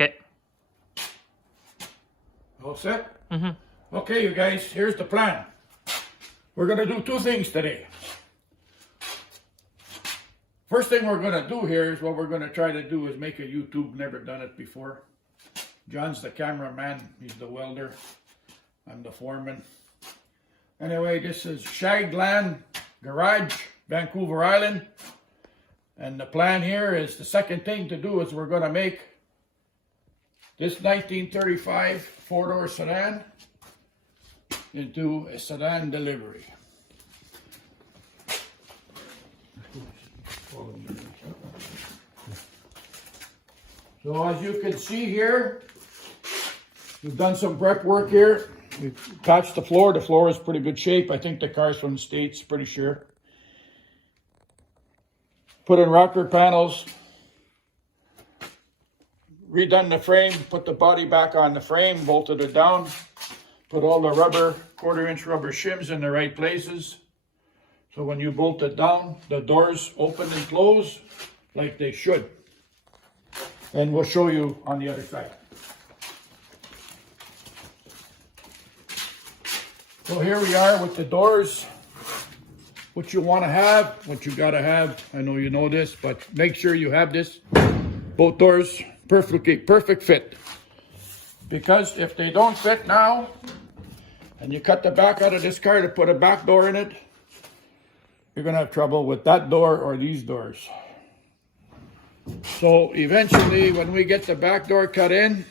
Okay. All set? Mm-hmm. Okay, you guys, here's the plan. We're going to do two things today. First thing we're going to do here is what we're going to try to do is make a YouTube. Never done it before. John's the cameraman. He's the welder. I'm the foreman. Anyway, this is Shaglan Garage, Vancouver Island. And the plan here is the second thing to do is we're going to make this 1935 four-door sedan into a sedan delivery. So as you can see here, we've done some prep work here. We've patched the floor. The floor is pretty good shape. I think the car's from the States, pretty sure. Put in rocker panels. Redone the frame, put the body back on the frame, bolted it down. Put all the rubber, quarter-inch rubber shims in the right places. So when you bolt it down, the doors open and close like they should. And we'll show you on the other side. So here we are with the doors. What you want to have, what you got to have. I know you know this, but make sure you have this. Both doors, perfect fit. Because if they don't fit now, and you cut the back out of this car to put a back door in it, you're going to have trouble with that door or these doors. So eventually, when we get the back door cut in,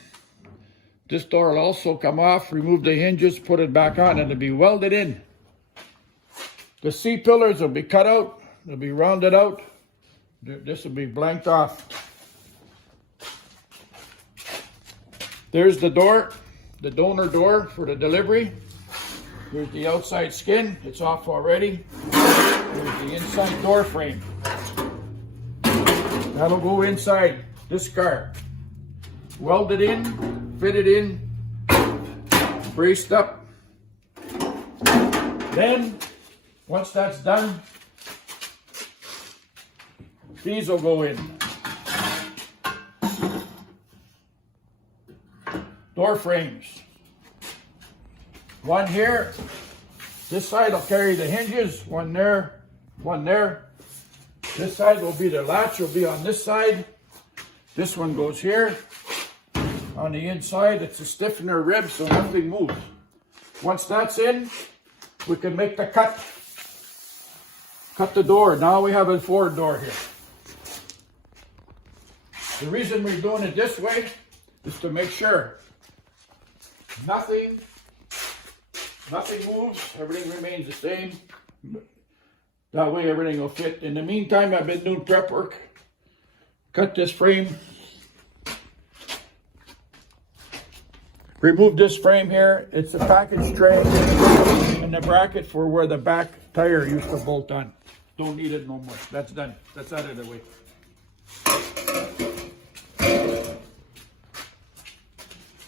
this door will also come off, remove the hinges, put it back on, and it'll be welded in. The C-pillars will be cut out, they'll be rounded out. This will be blanked off. There's the door, the donor door for the delivery. Here's the outside skin, it's off already. Here's the inside door frame. That'll go inside this car. Welded in, fitted in, braced up. Then, once that's done, these will go in. Door frames. One here. This side will carry the hinges. One there, one there. This side will be the latch, will be on this side. This one goes here. On the inside, it's a stiffener rib, so nothing moves. Once that's in, we can make the cut. Cut the door. Now we have a forward door here. The reason we're doing it this way is to make sure nothing moves, everything remains the same. That way everything will fit. In the meantime, I've been doing prep work. Cut this frame. Remove this frame here. It's a package tray and the bracket for where the back tire used to bolt on. Don't need it no more. That's done. That's out of the way.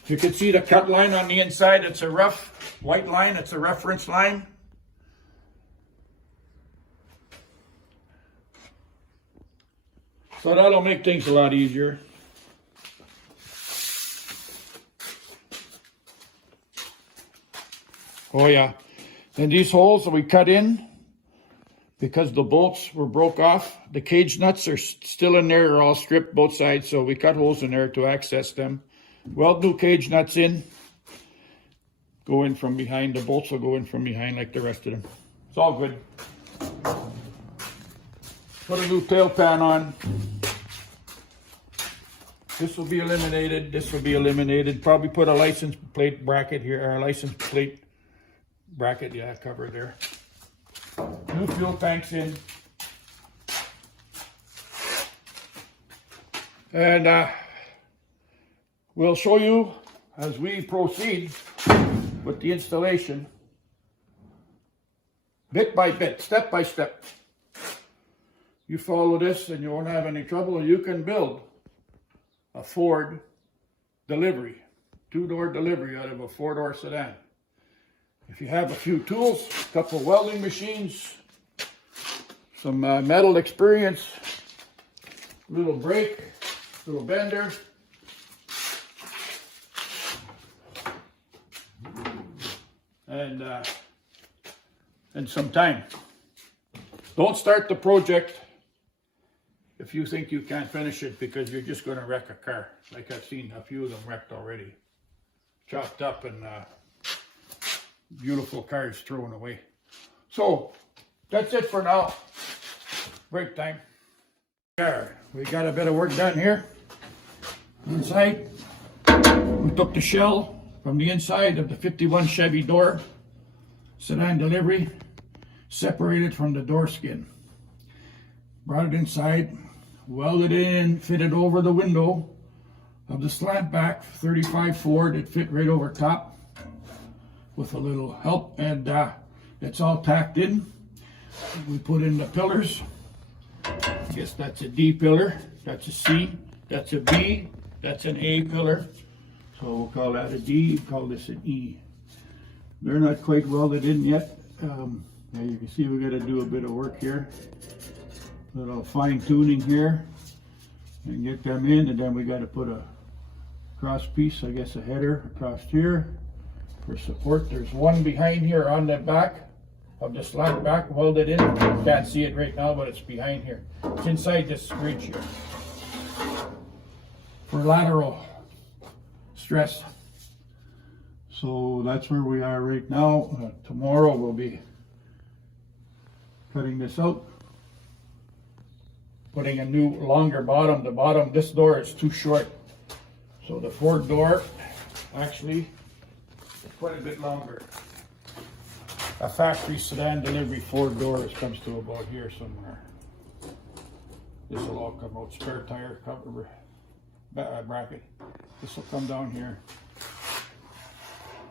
You can see the cut line on the inside. It's a rough white line. It's a reference line. So that'll make things a lot easier. Oh yeah. And these holes that we cut in, because the bolts were broke off, the cage nuts are still in there, are all stripped both sides, so we cut holes in there to access them. Weld new cage nuts in, go in from behind. The bolts will go in from behind like the rest of them. It's all good. Put a new tail pan on. This will be eliminated. This will be eliminated. Probably put a license plate bracket here, or a license plate bracket, yeah, cover there. New fuel tanks in. And we'll show you as we proceed with the installation, bit by bit, step by step. You follow this and you won't have any trouble, and you can build a Ford delivery, two-door delivery out of a four-door sedan. If you have a few tools, a couple welding machines, some metal experience, little brake, little bender, and some time. Don't start the project if you think you can't finish it, because you're just going to wreck a car. Like I've seen a few of them wrecked already. Chopped up and beautiful cars thrown away. So that's it for now. Break time. We got a bit of work done here. Inside, we took the shell from the inside of the 51 Chevy door, sedan delivery, separated from the door skin. Brought it inside, welded it in, fitted over the window of the slant back 35 Ford. It fit right over top with a little help, and it's all tacked in. We put in the pillars. I guess that's a D pillar, that's a C, that's a B, that's an A pillar. So we'll call that a D, call this an E. They're not quite welded in yet. Now you can see we got to do a bit of work here. A little fine tuning here and get them in, and then we got to put a cross piece, I guess a header across here for support. There's one behind here on the back of the slant back welded in. Can't see it right now, but it's behind here. It's inside this ridge here for lateral stress. So that's where we are right now. Tomorrow we'll be cutting this out, putting a new longer bottom. The bottom, this door is too short. So the Ford door actually is quite a bit longer. A factory sedan delivery Ford door comes to about here somewhere. This will all come out. Spare tire cover bracket. This will come down here.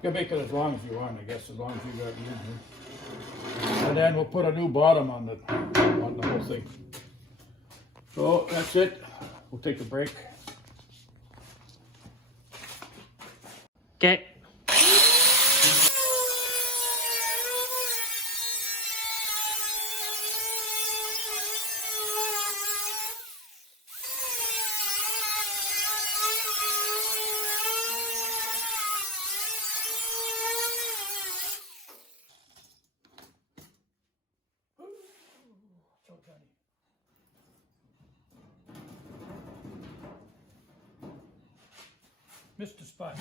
You can make it as long as you want, I guess, as long as you got room here. And then we'll put a new bottom on the whole thing. So that's it. We'll take a break. Okay. Missed the spot.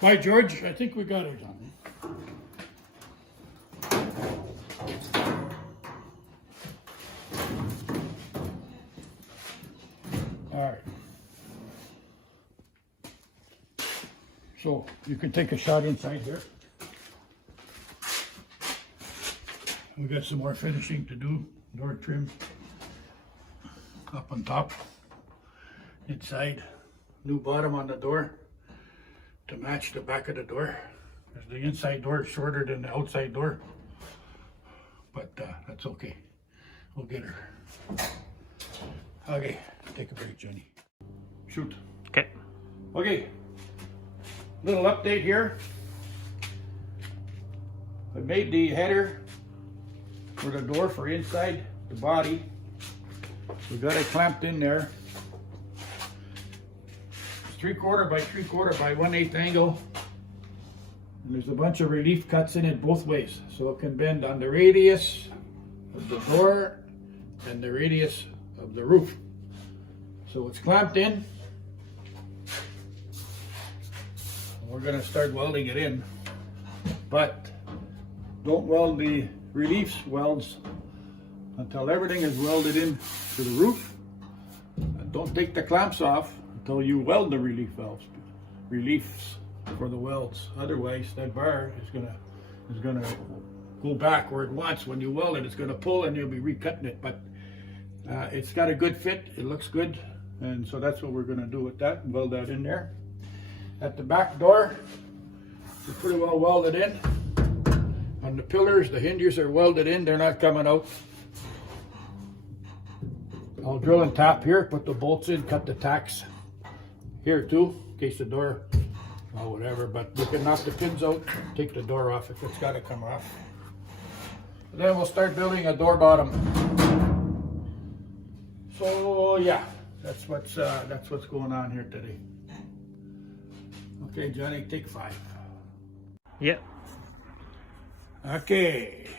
Bye, George. I think we got it done. All right. So you can take a shot inside here. We got some more finishing to do. Door trim up on top. Inside, new bottom on the door to match the back of the door. The inside door is shorter than the outside door, but that's okay. We'll get her. Okay, take a break, Johnny. Shoot. Okay. Okay, little update here. I made the header for the door for inside the body. We got it clamped in there. 3/4 by 3/4 by 1/8 angle, and there's a bunch of relief cuts in it both ways, so it can bend on the radius of the door and the radius of the roof. So it's clamped in. We're going to start welding it in, but don't weld the relief welds until everything is welded in to the roof. And don't take the clamps off until you weld the reliefs for the welds. Otherwise, that bar is gonna go back where it wants. When you weld it, it's gonna pull, and you'll be recutting it. But it's got a good fit. It looks good, and so that's what we're gonna do with that. Weld that in there. At the back door, we're pretty well welded in. On the pillars, the hinges are welded in. They're not coming out. I'll drill and tap here, put the bolts in, cut the tacks here too, in case the door, or whatever, but we can knock the pins out, take the door off if it's got to come off. And then we'll start building a door bottom. So yeah, that's what's going on here today. Okay, Johnny, take 5. Yep. Okay.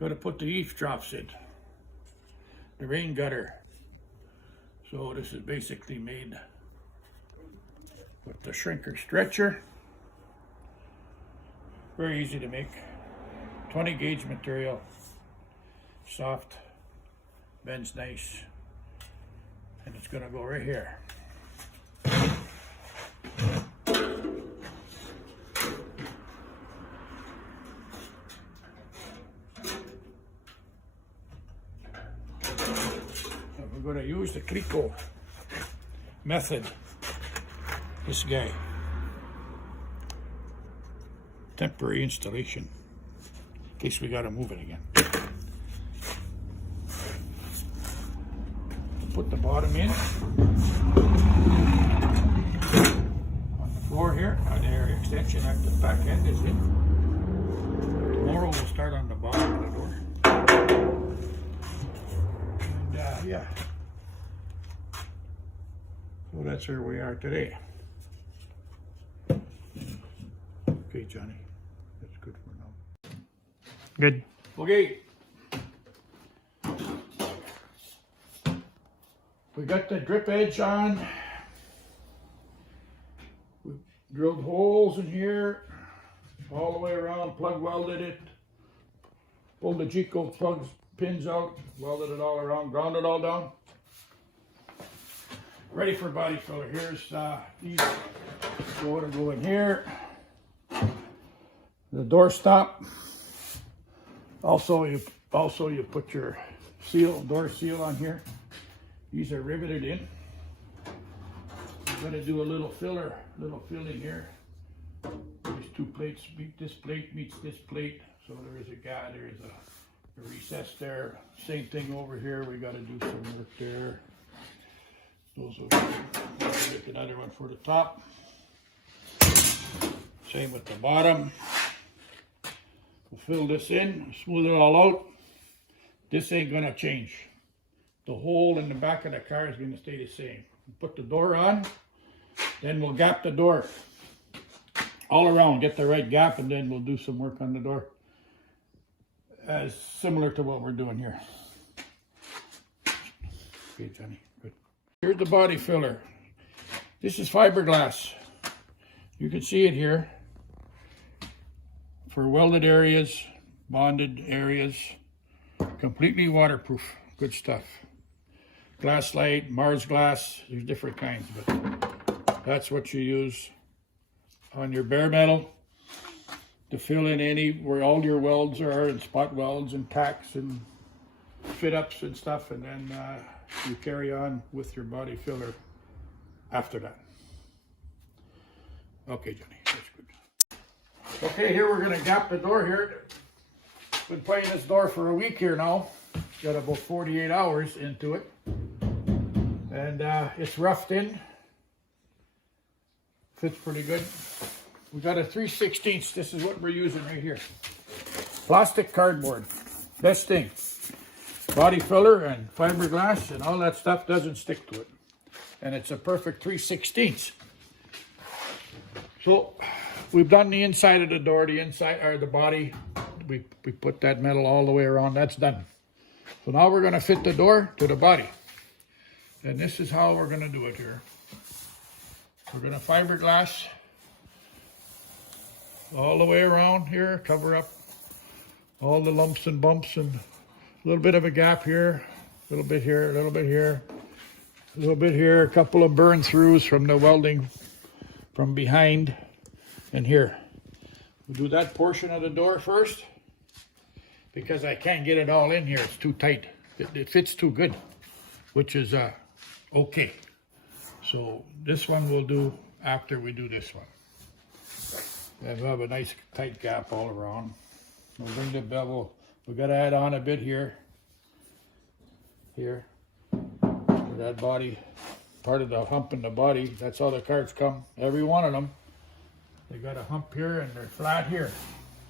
Got to put the eavesdrops in. The rain gutter. So this is basically made with the shrinker stretcher. Very easy to make. 20 gauge material. Soft. Bends nice. And it's going to go right here. We're going to use the Clico method. This guy. Temporary installation. In case we got to move it again. Put the bottom in. On the floor here. Their extension after the back end is in. Tomorrow we'll start on the bottom of the door. And yeah. So that's where we are today. Okay, Johnny, that's good for now. Good. Okay. We got the drip edge on. We drilled holes in here, all the way around, plug welded it, pulled the Gico plugs, pins out, welded it all around, ground it all down. Ready for body filler. Here's these go in here. The door stop. Also you put your door seal on here. These are riveted in. I'm gonna do a little filling here. These 2 plates meet this plate, meets this plate. So there is a gap, there is a recess there. Same thing over here. We gotta do some work there. Those will make another one for the top. Same with the bottom. We'll fill this in, smooth it all out. This ain't gonna change. The hole in the back of the car is gonna stay the same. Put the door on, then we'll gap the door all around, get the right gap, and then we'll do some work on the door. As similar to what we're doing here. Okay, Johnny, good. Here's the body filler. This is fiberglass. You can see it here. For welded areas, bonded areas, completely waterproof. Good stuff. Glass light, Mars glass, there's different kinds, but that's what you use on your bare metal to fill in any where all your welds are, and spot welds and tacks and fit ups and stuff, and then you carry on with your body filler after that. Okay, Johnny, that's good. Okay, here we're gonna gap the door here. Been playing this door for a week here now. Got about 48 hours into it. And it's roughed in. Fits pretty good. We got a 3/16. This is what we're using right here. Plastic cardboard. Best thing. Body filler and fiberglass and all that stuff doesn't stick to it. And it's a perfect 3/16. So we've done the inside of the door, the inside or the body put that metal all the way around. That's done. So now we're going to fit the door to the body. And this is how we're going to do it here. We're going to fiberglass all the way around here, cover up all the lumps and bumps, and a little bit of a gap here, a little bit here, a little bit here, a little bit here, a couple of burn throughs from the welding from behind, and here. We'll do that portion of the door first because I can't get it all in here. It's too tight. It fits too good, which is okay. So this one we'll do after we do this one. And we'll have a nice tight gap all around. We'll bring the bevel. We got to add on a bit here. Here. For that body. Part of the hump in the body. That's how the carts come. Every one of them. They got a hump here and they're flat here.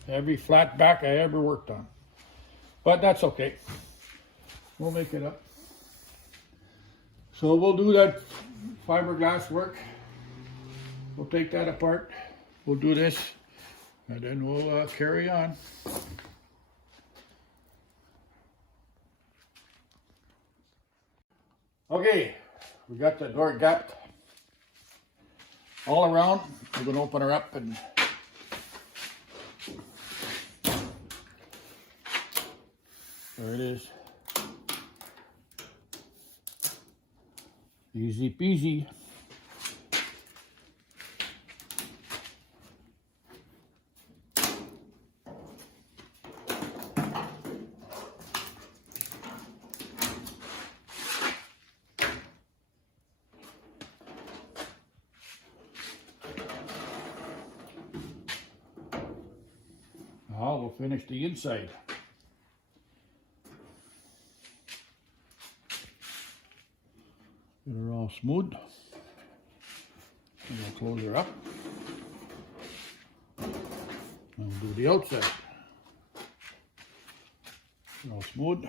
Every flat back I ever worked on. But that's okay. We'll make it up. So we'll do that fiberglass work. We'll take that apart. We'll do this, and then we'll carry on. Okay, we got the door gapped all around. We're going to open her up and there it is. Easy peasy. Now we'll finish the inside. Get her all smooth. And we'll close her up. And we'll do the outside. All smooth.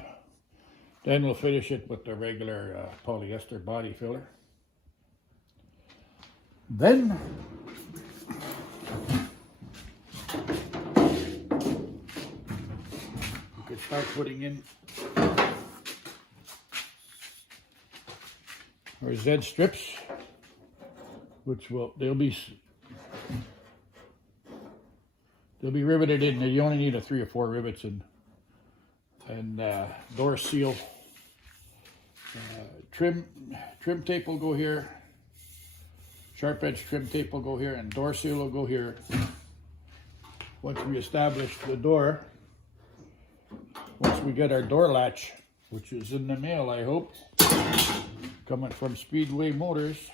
Then we'll finish it with the regular polyester body filler. Then we can start putting in our Z strips, which they'll be riveted in. You only need 3 or 4 rivets and door seal. Trim tape will go here. Sharp edge trim tape will go here, and door seal will go here. Once we establish the door, once we get our door latch, which is in the mail, I hope, coming from Speedway Motors.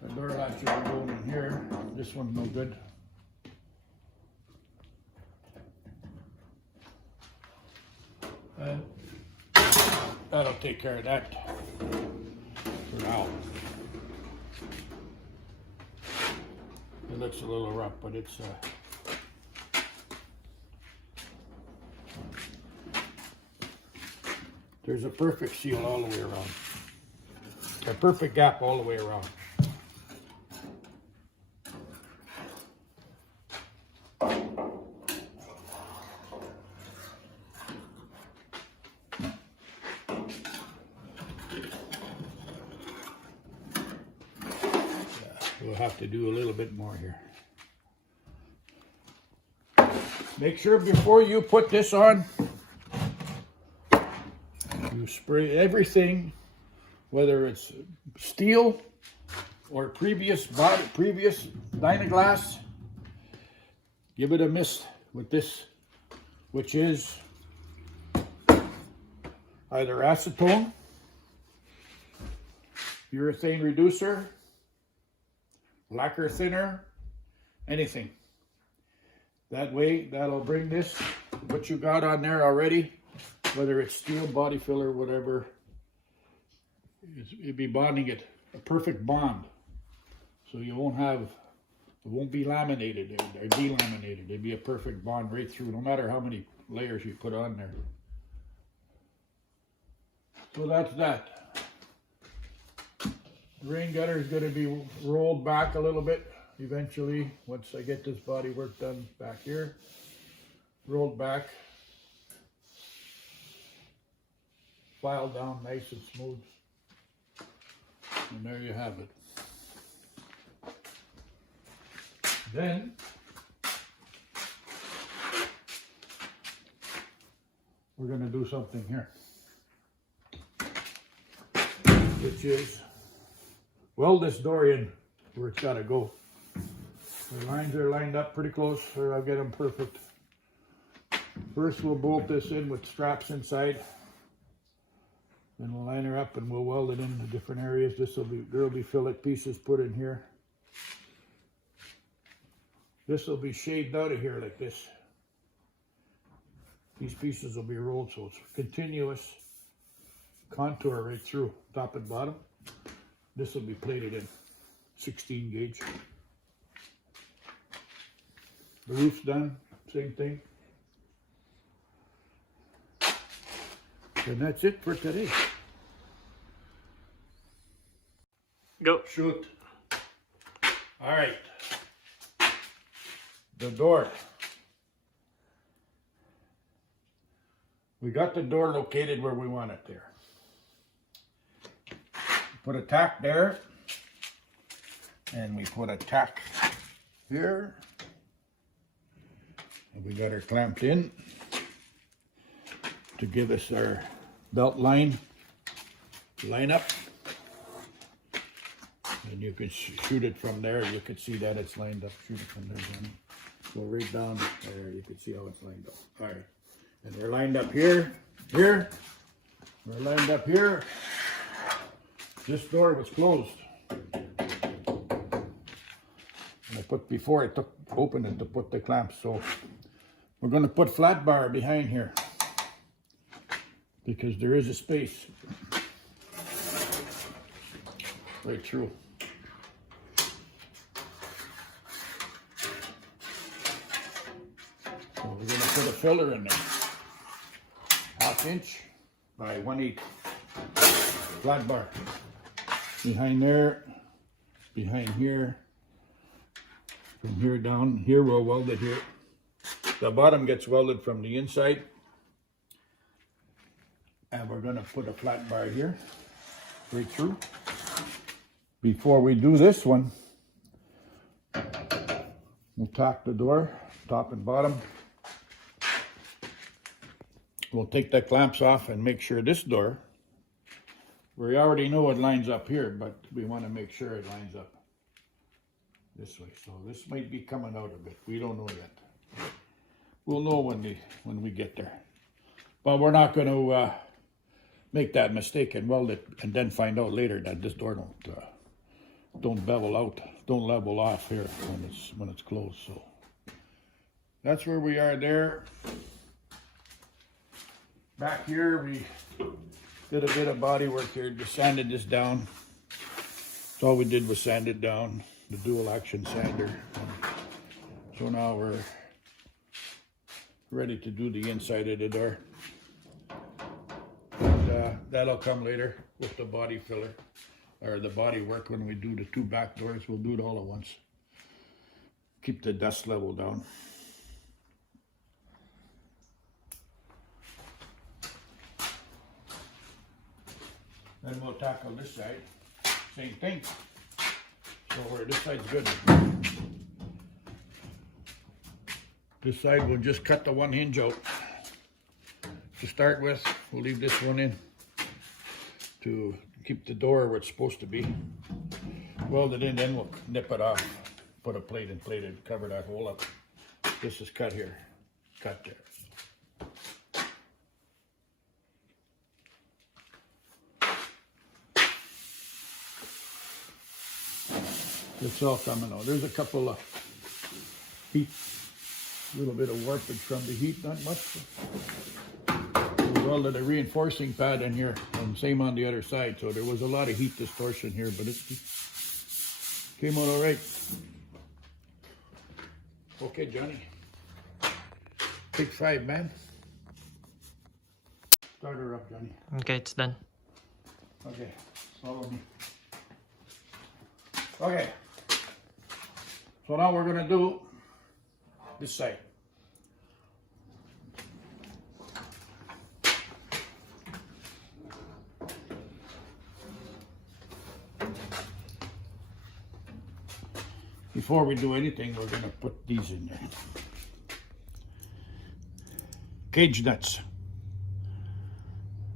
The door latch will go in here. This one's no good. And that'll take care of that for now. It looks a little rough, but it's there's a perfect seal all the way around. A perfect gap all the way around. We'll have to do a little bit more here. Make sure before you put this on, you spray everything, whether it's steel or previous Dynaglass. Give it a mist with this, which is either acetone, urethane reducer, lacquer thinner, anything. That way, that'll bring this, what you got on there already, whether it's steel, body filler, whatever, it'd be bonding it, a perfect bond. So you won't have, it won't be laminated or delaminated. It'd be a perfect bond right through, no matter how many layers you put on there. So that's that. The rain gutter is going to be rolled back a little bit eventually once I get this body work done back here. rolled back, filed down nice and smooth. And there you have it. Then we're going to do something here, which is weld this door in where it's got to go. The lines are lined up pretty close, or I'll get them perfect. First we'll bolt this in with straps inside. Then we'll line her up and we'll weld it in the different areas. There'll be fillet pieces put in here. This will be shaved out of here like this. These pieces will be rolled so it's continuous contour right through, top and bottom. This will be plated in 16 gauge. The roof's done, same thing. And that's it for today. Go. Shoot. All right. The door. We got the door located where we want it there. Put a tack there. And we put a tack here. And we got her clamped in to give us our belt line up. And you can shoot it from there. You can see that it's lined up. Shoot it from there, Johnny. Go right down there. You can see how it's lined up. All right. And we're lined up here, here. We're lined up here. This door was closed. And I put before I opened it to put the clamps. So we're going to put flat bar behind here because there is a space right through. So we're going to put a filler in there, 1/2 inch by 1/8 flat bar behind there, behind here, from here down. Here we'll weld it here. The bottom gets welded from the inside. And we're going to put a flat bar here, right through. Before we do this one, we'll tack the door, top and bottom. We'll take the clamps off and make sure this door, we already know it lines up here, but we want to make sure it lines up this way. So this might be coming out a bit. We don't know yet. We'll know when we get there. But we're not going to make that mistake and weld it and then find out later that this door don't bevel out, don't level off here when it's closed. So that's where we are there. Back here we did a bit of body work here, just sanded this down. So all we did was sand it down, the dual action sander. So now we're ready to do the inside of the door. And that'll come later with the body filler, or the body work when we do the 2 back doors. We'll do it all at once. Keep the dust level down. Then we'll tackle this side. Same thing. So where this side's good. This side we'll just cut the 1 hinge out. To start with, we'll leave this one in to keep the door where it's supposed to be. Weld it in, then we'll nip it off. Put a plate and plate it, cover that hole up. This is cut here, cut there. It's all coming out. There's a couple of heat, a little bit of warpage from the heat, not much. We welded a reinforcing pad in here, and same on the other side. So there was a lot of heat distortion here, but it came out all right. Okay, Johnny. Take 5, man. Start her up, Johnny. Okay, it's done. Okay, follow me. Okay. So now we're going to do this side. before we do anything, we're going to put these in there. Cage nuts.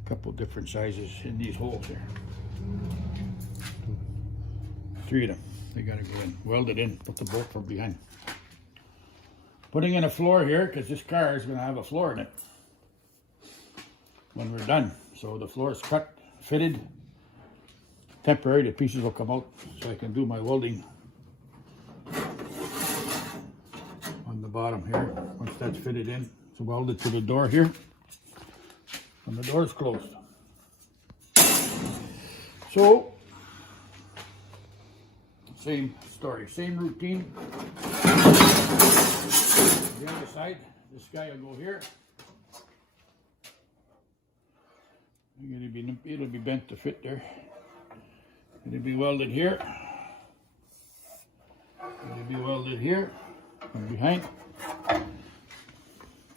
A couple different sizes in these holes here. 3 of them. They got to go in. Weld it in. Put the bolt from behind. Putting in a floor here because this car is going to have a floor in it when we're done. So the floor is cut, fitted. Temporary, the pieces will come out so I can do my welding on the bottom here. Once that's fitted in, it's welded to the door here. And the door is closed. So, same story, same routine. The other side, this guy will go here. It'll be bent to fit there. It'll be welded here. It'll be welded here and behind.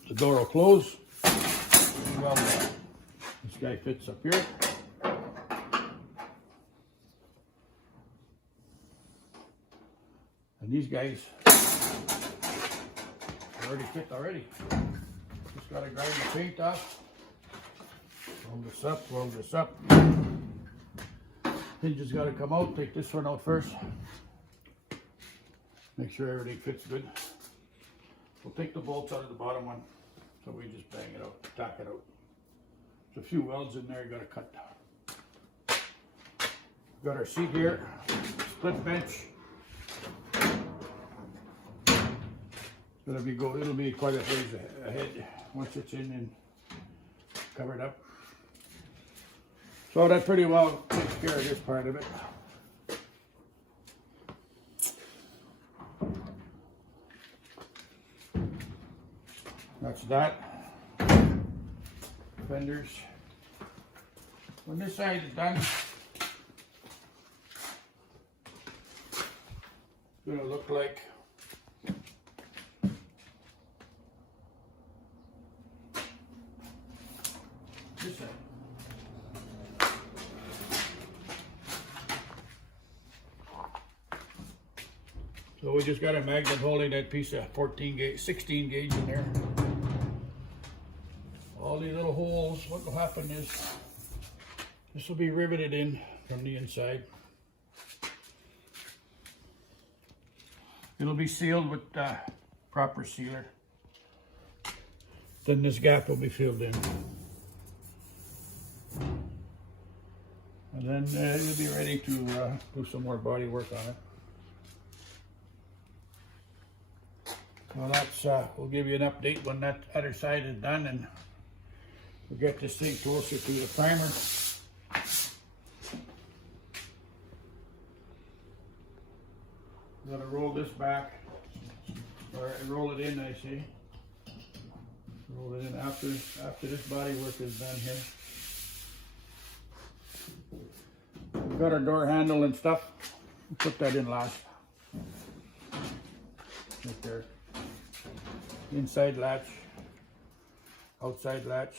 The door will close. Weld that. This guy fits up here. And these guys already fit already. Just gotta grind the paint off. Weld this up, weld this up. Hinges got to come out. Take this one out first. Make sure everything fits good. We'll take the bolts out of the bottom one. So we just bang it out, tack it out. There's a few welds in there you got to cut down. Got our seat here. Split bench. It'll be quite a ways ahead once it's in and covered up. So that pretty well takes care of this part of it. That's that. Fenders. When this side is done, it's going to look like this side. So we just got a magnet holding that piece of 16 gauge in there. All these little holes, what will happen is this will be riveted in from the inside. It'll be sealed with proper sealer. Then this gap will be filled in. And then you'll be ready to do some more body work on it. Well, that's, we'll give you an update when that other side is done and we'll get this thing closer to the primer. Gotta roll this back, or roll it in, I see. Roll it in after this body work is done here. We've got our door handle and stuff. We'll put that in last. Right there. Inside latch, outside latch.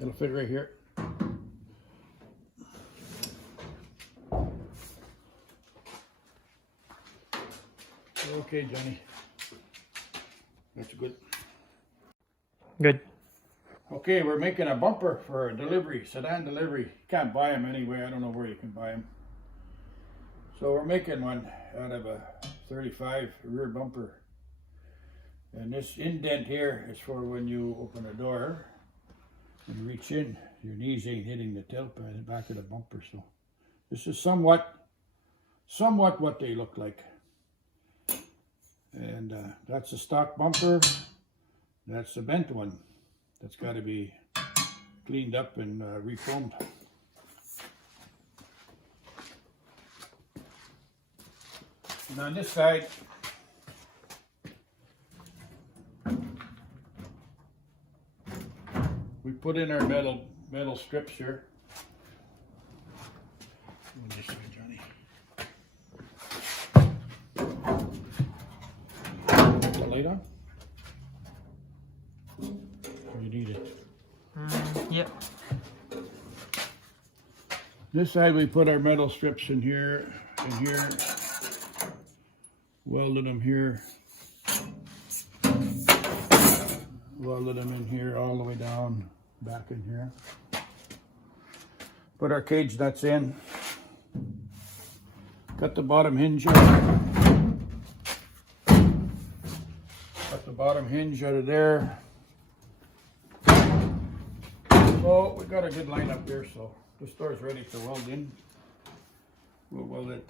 It'll fit right here. Okay, Johnny. That's good. Good. Okay, we're making a bumper for a delivery, sedan delivery. Can't buy them anyway. I don't know where you can buy them. So we're making one out of a 35 rear bumper. And this indent here is for when you open a door and reach in. Your knees ain't hitting the tailpipe in the back of the bumper. So this is somewhat what they look like. And that's a stock bumper. That's the bent one. That's got to be cleaned up and reformed. And on this side, we put in our metal strips here. On this side, Johnny. The light on? Or you need it? Yep. This side we put our metal strips in here. in here, welded them here, welded them in here all the way down, back in here. Put our cage nuts in, cut the bottom hinge out. Cut the bottom hinge out of there. So we got a good line up here, so the store's ready to weld in. We'll weld it.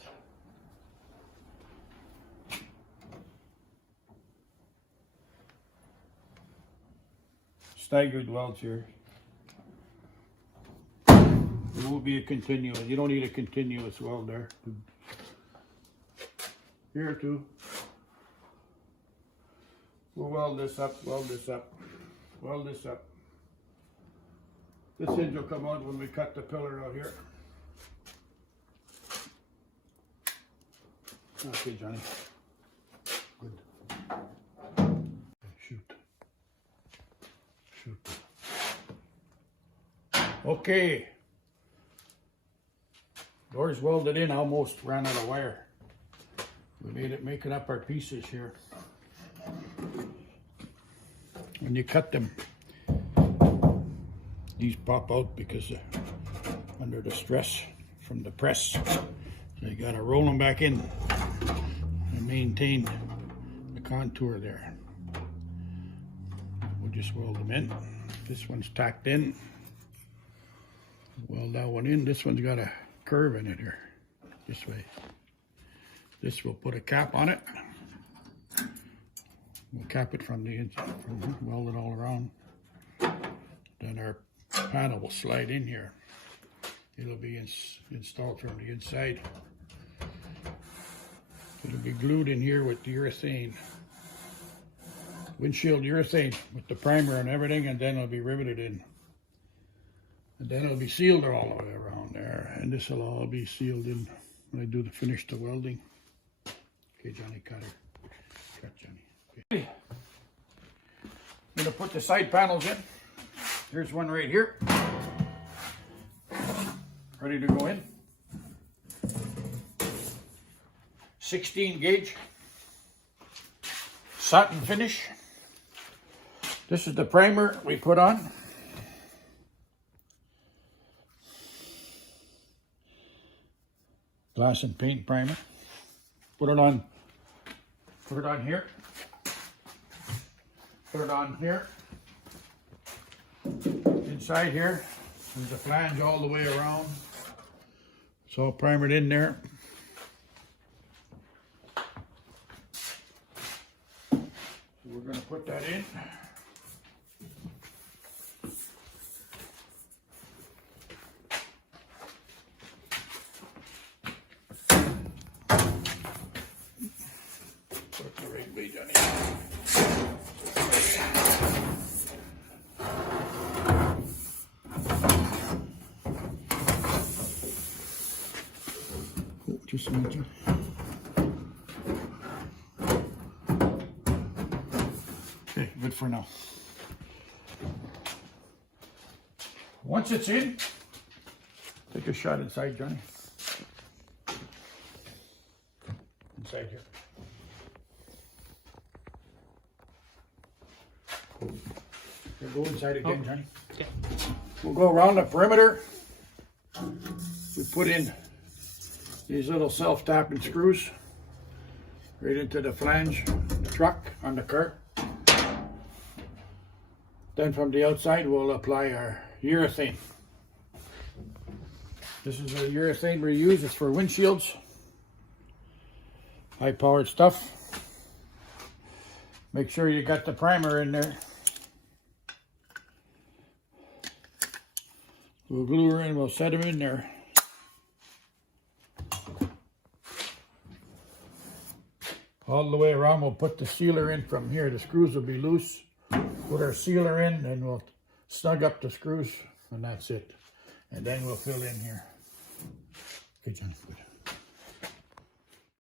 Staggered welds here. It won't be a continuous. You don't need a continuous weld there. Here too. We'll weld this up, weld this up, weld this up. This hinge will come out when we cut the pillar out here. Okay, Johnny. Good. Shoot. Shoot. Okay. Doors welded in, almost ran out of wire. We made it making up our pieces here. When you cut them, these pop out because under the stress from the press. So you gotta roll them back in and maintain the contour there. We'll just weld them in. This one's tacked in. Weld that one in. This one's got a curve in it here, this way. This will put a cap on it. We'll cap it from the inside, weld it all around. Then our panel will slide in here. It'll be installed from the inside. It'll be glued in here with the urethane, windshield urethane with the primer and everything, and then it'll be riveted in. And then it'll be sealed all the way around there, and this will all be sealed in when I do finish the welding. Okay, Johnny, cut her. Cut, Johnny. Okay. I'm gonna put the side panels in. Here's one right here. Ready to go in. 16 gauge. Satin finish. This is the primer we put on. Glass and paint primer. Put it on here. Put it on here. Inside here, there's a flange all the way around. It's all primered in there. So we're going to put that in. Put it the right way, Johnny. Just a minute. Okay, good for now. Once it's in, take a shot inside, Johnny. Inside here. Go inside again, Johnny. Okay. We'll go around the perimeter. We put in these little self-tapping screws right into the flange, the truck on the cart. Then from the outside we'll apply our urethane. This is the urethane we use. It's for windshields. High-powered stuff. Make sure you got the primer in there. We'll glue her in, we'll set them in there. All the way around, we'll put the sealer in from here. The screws will be loose. Put our sealer in, and we'll snug up the screws, and that's it. And then we'll fill in here. Okay, John, good.